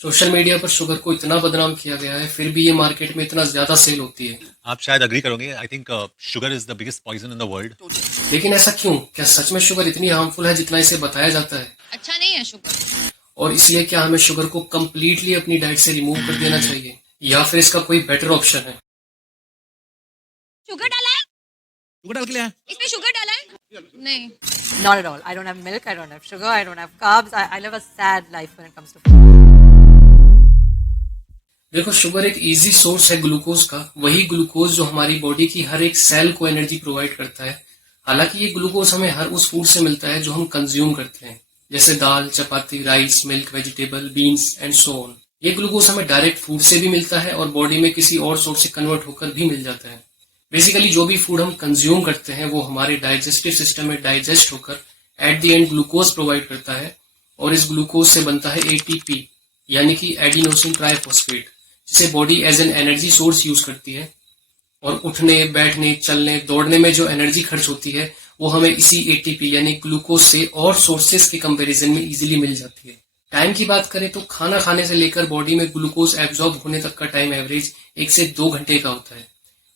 Social media पर sugar को इतना बदनाम किया गया है, फिर भी ये मार्केट में इतना ज़्यादा सेल होती है। आप शायद अग्री करोगे। I think sugar is the biggest poison in the world. लेकिन ऐसा क्यों? क्या सच में शुगर इतनी हार्मफुल है जितना इसे बताया जाता है? अच्छा नहीं है शुगर। और इसलिए क्या हमें शुगर को कम्प्लीटली अपनी डाइट से रिमूव कर देना चाहिए, या फिर इसका कोई बेटर ऑप्शन है? शुगर डाला है? शुगर डाल के लिया है? इसमें शुगर डाला है? नहीं। Not at all. I don't have milk, I don't have sugar, I don't have carbs. I live a sad life when it comes to food. देखो, शुगर एक इजी सोर्स है ग्लूकोज का, वही ग्लूकोज जो हमारी बॉडी की हर एक cell को एनर्जी प्रोवाइड करता है। हालांकि ये ग्लूकोज हमें हर उस फूड से मिलता है जो हम कंज्यूम करते हैं, जैसे दाल, चपाती, rice, milk, vegetable, beans and so on. ये ग्लूकोज हमें डायरेक्ट फूड से भी मिलता है और बॉडी में किसी और सोर्स से कन्वर्ट होकर भी मिल जाता है। बेसिकली जो भी फूड हम कंज्यूम करते हैं वो हमारे डाइजेस्टिव सिस्टम में डाइजेस्ट होकर at the end glucose provide करता है, और इस ग्लूकोज से बनता है एटीपी, यानी कि एडिनोसिन ट्राइफॉस्फेट, जिसे body as an energy source use करती है। और उठने, बैठने, चलने, दौड़ने में जो एनर्जी खर्च होती है वो हमें इसी एटीपी यानी ग्लूकोज से और सोर्सेस के कंपैरिजन में इजीली मिल जाती है। टाइम की बात करें तो खाना खाने से लेकर बॉडी में ग्लूकोज एब्जॉर्ब होने तक का टाइम एवरेज 1 से 2 घंटे का होता है,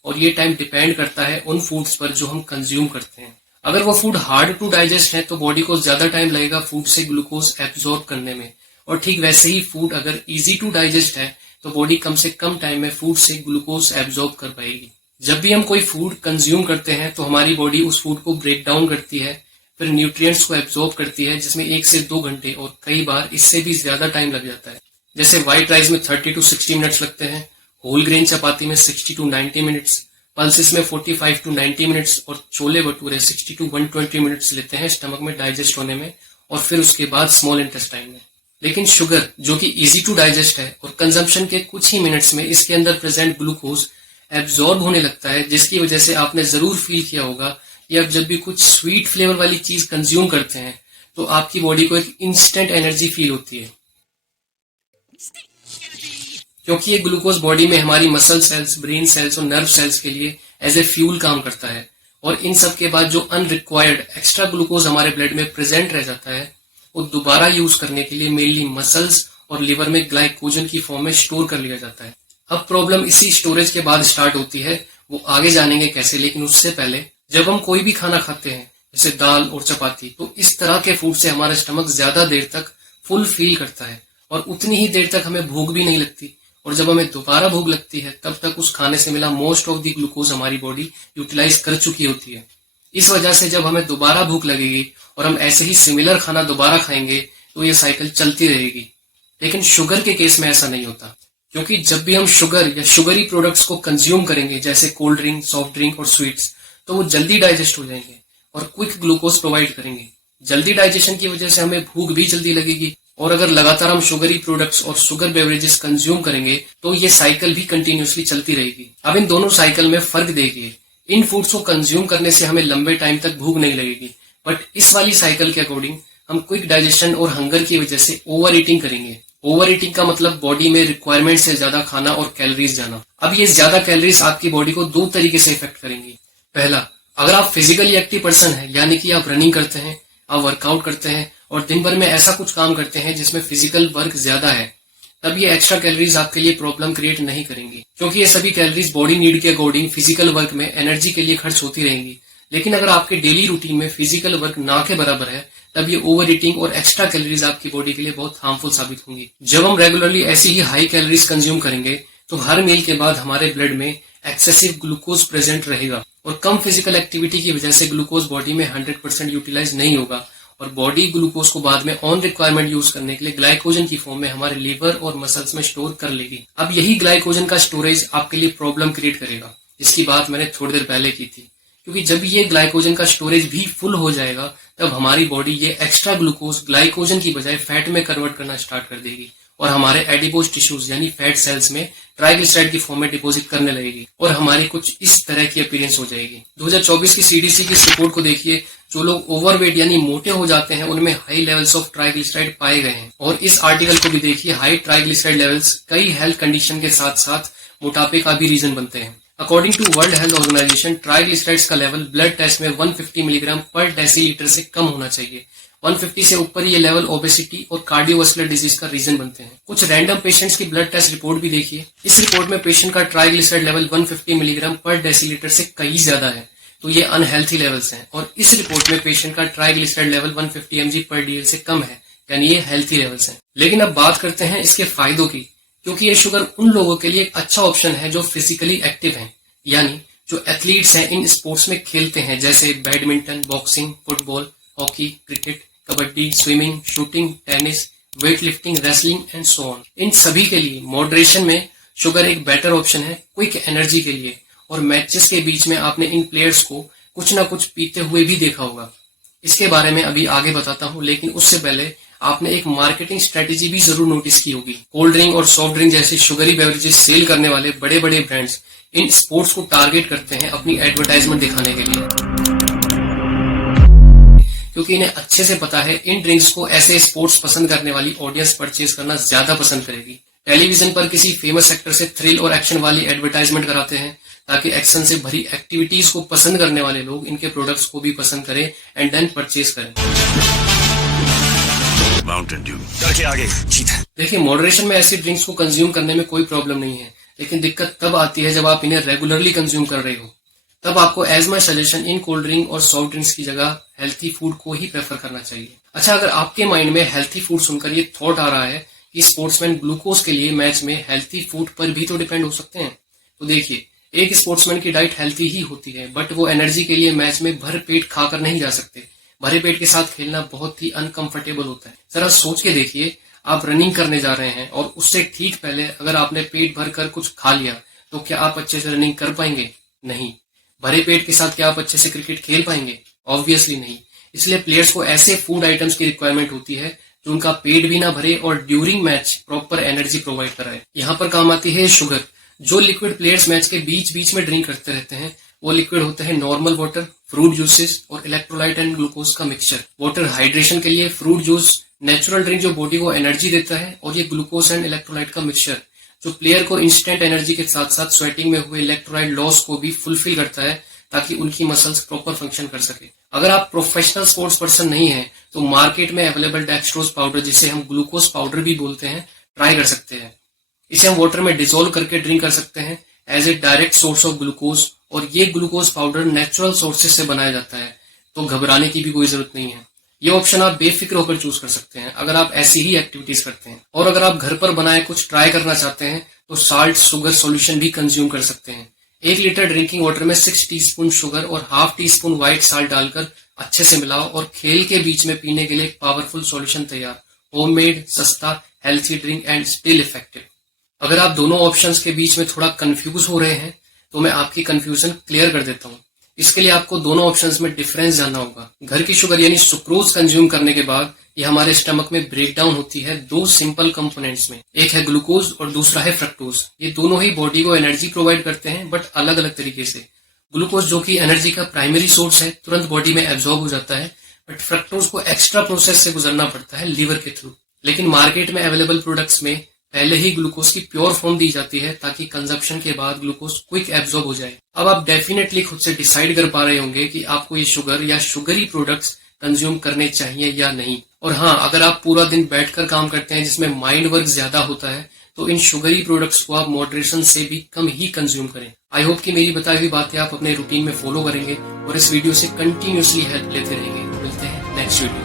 और ये टाइम डिपेंड करता है उन फूड्स पर जो हम कंज्यूम करते हैं। अगर वो फूड हार्ड टू डाइजेस्ट है तो बॉडी को ज्यादा टाइम लगेगा फूड से ग्लूकोज एब्जॉर्ब करने में, और ठीक वैसे ही फूड अगर इजी टू डाइजेस्ट है तो बॉडी कम से कम टाइम में फूड से ग्लूकोज एब्जॉर्ब कर पाएगी। जब भी हम कोई फूड कंज्यूम करते हैं तो हमारी बॉडी उस फूड को ब्रेक डाउन करती है, फिर न्यूट्रिएंट्स को एब्जॉर्ब करती है, जिसमें 1 से 2 घंटे और कई बार इससे भी ज्यादा टाइम लग जाता है। जैसे व्हाइट राइस में 30 टू 60 मिनट्स लगते हैं, होल ग्रेन चपाती में 60 टू 90 मिनट्स, पल्सेस में 45 टू 90 मिनट्स, और छोले भटूरे 60 टू 120 मिनट्स लेते हैं स्टमक में डाइजेस्ट होने में, और फिर उसके बाद स्मॉल इंटेस्टाइन में। लेकिन शुगर जो कि इजी टू डाइजेस्ट है और कंजम्पशन के कुछ ही मिनट्स में इसके अंदर प्रेजेंट ग्लूकोज एब्जॉर्ब होने लगता है, जिसकी वजह से आपने जरूर फील किया होगा कि आप जब भी कुछ स्वीट फ्लेवर वाली चीज कंज्यूम करते हैं तो आपकी बॉडी को एक इंस्टेंट एनर्जी फील होती है, क्योंकि ये ग्लूकोज बॉडी में हमारी मसल सेल्स, ब्रेन सेल्स और नर्व सेल्स के लिए एज ए फ्यूल काम करता है। और इन सब के बाद जो अनरिक्वायर्ड एक्स्ट्रा ग्लूकोज हमारे ब्लड में प्रेजेंट रह जाता है वो दोबारा यूज करने के लिए मेनली मसल्स और लिवर में ग्लाइकोजन की फॉर्म में स्टोर कर लिया जाता है। अब प्रॉब्लम इसी स्टोरेज के बाद स्टार्ट होती है, वो आगे जानेंगे कैसे। लेकिन उससे पहले जब हम कोई भी खाना खाते हैं जैसे दाल और चपाती, तो इस तरह के फूड से हमारा स्टमक ज्यादा देर तक फुल फील करता है और उतनी ही देर तक हमें भूख भी नहीं लगती, और जब हमें दोबारा भूख लगती है तब तक उस खाने से मिला मोस्ट ऑफ द ग्लूकोज हमारी बॉडी यूटिलाइज कर चुकी होती है। इस वजह से जब हमें दोबारा भूख लगेगी और हम ऐसे ही सिमिलर खाना दोबारा खाएंगे तो ये साइकिल चलती रहेगी। लेकिन शुगर के केस में ऐसा नहीं होता, क्योंकि जब भी हम शुगर या शुगरी प्रोडक्ट्स को कंज्यूम करेंगे जैसे कोल्ड ड्रिंक, सॉफ्ट ड्रिंक और स्वीट्स, तो वो जल्दी डाइजेस्ट हो जाएंगे और क्विक ग्लूकोज प्रोवाइड करेंगे। जल्दी डाइजेशन की वजह से हमें भूख भी जल्दी लगेगी, और अगर लगातार हम शुगरी प्रोडक्ट्स और शुगर बेवरेजेस कंज्यूम करेंगे तो ये साइकिल भी कंटिन्यूसली चलती रहेगी। अब इन दोनों साइकिल में फर्क देखिए, इन फूड्स को कंज्यूम करने से हमें लंबे टाइम तक भूख नहीं लगेगी, बट इस वाली साइकिल के अकॉर्डिंग हम क्विक डाइजेशन और हंगर की वजह से ओवर ईटिंग करेंगे। ओवर ईटिंग का मतलब बॉडी में रिक्वायरमेंट से ज्यादा खाना और कैलोरीज जाना। अब ये ज्यादा कैलोरीज आपकी बॉडी को 2 तरीके से इफेक्ट करेंगी। पहला, अगर आप फिजिकली एक्टिव पर्सन हैं, यानी कि आप रनिंग करते हैं, आप वर्कआउट करते हैं और दिन भर में ऐसा कुछ काम करते हैं जिसमें फिजिकल वर्क ज्यादा है, तब ये एक्स्ट्रा कैलोरीज आपके लिए प्रॉब्लम क्रिएट नहीं करेंगी, क्योंकि ये सभी कैलोरीज बॉडी नीड के अकॉर्डिंग फिजिकल वर्क में एनर्जी के लिए खर्च होती रहेंगी। लेकिन अगर आपके डेली रूटीन में फिजिकल वर्क ना के बराबर है, तब ये ओवर ईटिंग और एक्स्ट्रा कैलोरीज आपकी बॉडी के लिए बहुत हार्मफुल साबित होंगी। जब हम रेगुलरली ऐसी ही हाई कैलोरीज कंज्यूम करेंगे तो हर मील के बाद हमारे ब्लड में एक्सेसिव ग्लूकोज प्रेजेंट रहेगा, और कम फिजिकल एक्टिविटी की वजह से ग्लूकोज बॉडी में 100% यूटिलाइज नहीं होगा, और बॉडी ग्लूकोज को बाद में ऑन रिक्वायरमेंट यूज करने के लिए ग्लाइकोजन की फॉर्म में हमारे लिवर और मसल्स में स्टोर कर लेगी। अब यही ग्लाइकोजन का स्टोरेज आपके लिए प्रॉब्लम क्रिएट करेगा, जिसकी बात मैंने थोड़ी देर पहले की थी, क्योंकि जब ये ग्लाइकोजन का स्टोरेज भी फुल हो जाएगा तब हमारी बॉडी ये एक्स्ट्रा ग्लूकोज ग्लाइकोजन की बजाय फैट में कन्वर्ट करना स्टार्ट कर देगी, और हमारे एडिपोज टिश्यूज यानी फैट सेल्स में ट्राइग्लिसराइड की फॉर्म में डिपॉजिट करने लगेगी, और हमारी कुछ इस तरह की अपीयरेंस हो जाएगी। 2024 की सीडीसी की रिपोर्ट को देखिए, जो लोग ओवरवेट यानी मोटे हो जाते हैं उनमें हाई लेवल्स ऑफ ट्राइग्लिसराइड पाए गए हैं। और इस आर्टिकल को भी देखिए, हाई ट्राइग्लिसराइड लेवल्स कई हेल्थ कंडीशन के साथ साथ मोटापे का भी रीजन बनते हैं। According to World Health Organization, triglycerides का लेवल ब्लड टेस्ट में 150 मिलीग्राम पर डेसीलीटर से कम होना चाहिए, 150 से ऊपर ये लेवल ओबेसिटी और कार्डियोवास्कुलर डिजीज का रीजन बनते हैं। कुछ रैंडम पेशेंट्स की ब्लड टेस्ट रिपोर्ट भी देखिए। इस रिपोर्ट में पेशेंट का ट्राइग्लिसराइड लेवल 150 मिलीग्राम पर डेसीलीटर से कहीं ज्यादा है, तो ये अनहेल्थी लेवल्स हैं। और इस रिपोर्ट में पेशेंट का ट्राइग्लिसराइड लेवल 150 mg पर डीएल से कम है, यानी ये हेल्थी लेवल्स हैं। लेकिन अब बात करते हैं इसके फायदों की, क्योंकि ये शुगर उन लोगों के लिए एक अच्छा ऑप्शन है जो फिजिकली एक्टिव हैं, यानी जो एथलीट्स हैं, इन स्पोर्ट्स में खेलते हैं, जैसे badminton, boxing, football, hockey, cricket, kabaddi, swimming, shooting, tennis, weight lifting, wrestling and so on. इन सभी के लिए मॉडरेशन में शुगर एक बेटर ऑप्शन है क्विक एनर्जी के लिए। और मैचेस के बीच में आपने इन प्लेयर्स को कुछ ना कुछ पीते हुए भी देखा होगा। इसके बारे में अभी आगे बताता हूँ, लेकिन उससे पहले आपने एक मार्केटिंग स्ट्रेटेजी भी जरूर नोटिस की होगी। कोल्ड ड्रिंक और सॉफ्ट ड्रिंक जैसे शुगरी बेवरेजेस सेल करने वाले बड़े बड़े ब्रांड्स इन स्पोर्ट्स को टारगेट करते हैं अपनी एडवर्टाइजमेंट दिखाने के लिए, क्योंकि इन्हें अच्छे से पता है इन ड्रिंक्स को ऐसे स्पोर्ट्स पसंद करने वाली ऑडियंस परचेज करना ज्यादा पसंद करेगी। टेलीविजन पर किसी फेमस एक्टर से थ्रिल और एक्शन वाली एडवर्टाइजमेंट कराते हैं ताकि एक्शन से भरी एक्टिविटीज को पसंद करने वाले लोग इनके प्रोडक्ट्स को भी पसंद करें एंड देन परचेज करें। माउंटेन ड्यू चल के आगे जीत। देखिए, मॉडरेशन में ऐसी ड्रिंक्स को कंज्यूम करने में कोई प्रॉब्लम नहीं है, लेकिन दिक्कत तब आती है जब आप इन्हें रेगुलरली कंज्यूम कर रहे हो। तब आपको as my suggestion in cold drink और सॉफ्ट ड्रिंक्स की जगह हेल्थी फूड को ही प्रेफर करना चाहिए। अच्छा, अगर आपके माइंड में हेल्थी फूड सुनकर ये थॉट आ रहा है कि स्पोर्ट्समैन ग्लूकोज के लिए मैच में हेल्थी फूड पर भी तो डिपेंड हो सकते हैं, तो देखिए, एक स्पोर्ट्समैन की डाइट हेल्थी ही होती है, बट वो एनर्जी के लिए मैच में भर पेट खाकर नहीं जा सकते। भरे पेट के साथ खेलना बहुत ही अनकंफर्टेबल होता है। जरा सोच के देखिए, आप रनिंग करने जा रहे हैं और उससे ठीक पहले अगर आपने पेट भर कर कुछ खा लिया, तो क्या आप अच्छे से रनिंग कर पाएंगे? नहीं। भरे पेट के साथ क्या आप अच्छे से क्रिकेट खेल पाएंगे? ऑब्वियसली नहीं। इसलिए प्लेयर्स को ऐसे फूड आइटम्स की रिक्वायरमेंट होती है जो उनका पेट भी ना भरे और during match proper energy provide कराए। यहाँ पर काम आती है शुगर। जो लिक्विड प्लेयर्स मैच के बीच बीच में ड्रिंक करते रहते हैं, वो लिक्विड होते हैं नॉर्मल वाटर, फ्रूट जूसेस और इलेक्ट्रोलाइट एंड ग्लूकोज का मिक्सचर। वाटर हाइड्रेशन के लिए, फ्रूट जूस नेचुरल ड्रिंक जो बॉडी को एनर्जी देता है, और ये ग्लूकोज एंड इलेक्ट्रोलाइट का मिक्सचर जो प्लेयर को इंस्टेंट एनर्जी के साथ साथ स्वेटिंग में हुए इलेक्ट्रोलाइट लॉस को भी फुलफिल करता है ताकि उनकी मसल्स प्रॉपर फंक्शन कर सके। अगर आप प्रोफेशनल स्पोर्ट्स पर्सन नहीं है तो मार्केट में अवेलेबल डेक्सट्रोज पाउडर, जिसे हम ग्लूकोज पाउडर भी बोलते हैं, ट्राई कर सकते हैं। इसे हम वाटर में डिसॉल्व करके ड्रिंक कर सकते हैं as a direct source of glucose, और ये ग्लूकोज पाउडर नेचुरल सोर्सेज से बनाया जाता है, तो घबराने की भी कोई जरूरत नहीं है। ये ऑप्शन आप बेफिक्र होकर चूज कर सकते हैं अगर आप ऐसी ही एक्टिविटीज करते हैं। और अगर आप घर पर बनाए कुछ ट्राई करना चाहते हैं तो साल्ट शुगर सॉल्यूशन भी कंज्यूम कर सकते हैं। 1 लीटर ड्रिंकिंग वाटर में 6 टीस्पून शुगर और ½ टीस्पून व्हाइट साल्ट डालकर अच्छे से मिलाओ और खेल के बीच में पीने के लिए एक पावरफुल सॉल्यूशन तैयार। होममेड, सस्ता, healthy drink and still effective. अगर आप दोनों ऑप्शंस के बीच में थोड़ा कंफ्यूज हो रहे हैं तो मैं आपकी कंफ्यूजन क्लियर कर देता हूँ। इसके लिए आपको दोनों ऑप्शंस में डिफरेंस जानना होगा। घर की शुगर यानी सुक्रोज कंज्यूम करने के बाद ये हमारे स्टमक में ब्रेक डाउन होती है 2 सिंपल कंपोनेंट्स में, एक है ग्लूकोज और दूसरा है फ्रक्टोज। ये दोनों ही बॉडी को एनर्जी प्रोवाइड करते हैं, बट अलग अलग तरीके से। ग्लूकोज जो कि एनर्जी का प्राइमरी सोर्स है, तुरंत बॉडी में एब्जॉर्ब हो जाता है, बट फ्रक्टोज को एक्स्ट्रा प्रोसेस से गुजरना पड़ता है लीवर के थ्रू। लेकिन मार्केट में अवेलेबल प्रोडक्ट्स में पहले ही ग्लूकोज की प्योर फॉर्म दी जाती है ताकि कंजप्शन के बाद ग्लूकोज क्विक एब्जॉर्ब हो जाए। अब आप डेफिनेटली खुद से डिसाइड कर पा रहे होंगे कि आपको ये शुगर या शुगरी प्रोडक्ट्स कंज्यूम करने चाहिए या नहीं। और हाँ, अगर आप पूरा दिन बैठकर काम करते हैं जिसमें माइंड वर्क ज्यादा होता है, तो इन शुगरी प्रोडक्ट्स को आप मॉडरेशन से भी कम ही कंज्यूम करें। आई होप कि मेरी बताई हुई बातें आप अपने रूटीन में फॉलो करेंगे और इस वीडियो से कंटिन्यूसली हेल्प लेते रहेंगे। मिलते हैं नेक्स्ट वीडियो।